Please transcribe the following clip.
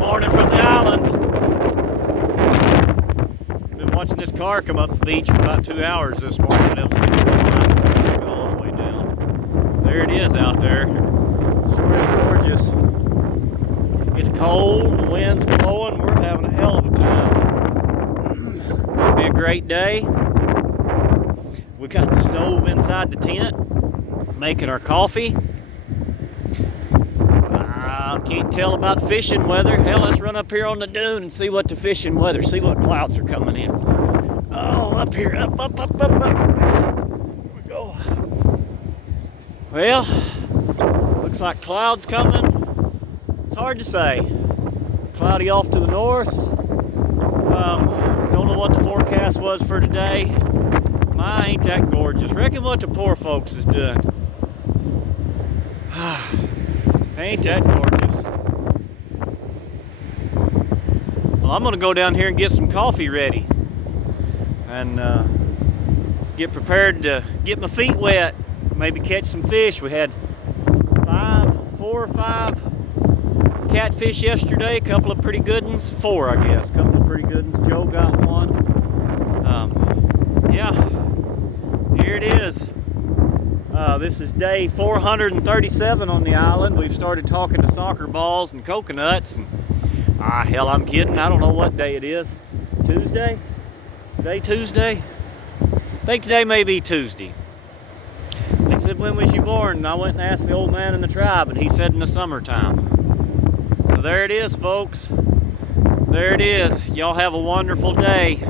Morning from the island. Been watching this car come up the beach for about 2 hours this morning. Been able to see the line all the way down. There it is out there. Sure is gorgeous. It's cold, the wind's blowing. We're having a hell of a time. It'll be a great day. We got the stove inside the tent, making our coffee. Can't tell about fishing weather. Hell, let's run up here on the dune and see what the fishing weather, see what clouds are coming in. Oh, up here, up. Here we go. Well, looks like clouds coming. It's hard to say. Cloudy off to the north. Don't know what the forecast was for today. My, ain't that gorgeous. Reckon what the poor folks is doing. Ain't that gorgeous. Well, I'm gonna go down here and get some coffee ready and get prepared to get my feet wet, maybe catch some fish. We had 4 or 5 catfish yesterday, a couple of pretty good ones. 4, I guess, a couple of pretty good ones. Joe got one. Yeah, here it is. This is day 437 on the island. We've started talking to soccer balls and coconuts. And, hell, I'm kidding. I don't know what day it is. Tuesday? Is today Tuesday? I think today may be Tuesday. They said, when was you born? And I went and asked the old man in the tribe, and he said in the summertime. So there it is, folks. There it is. Y'all have a wonderful day.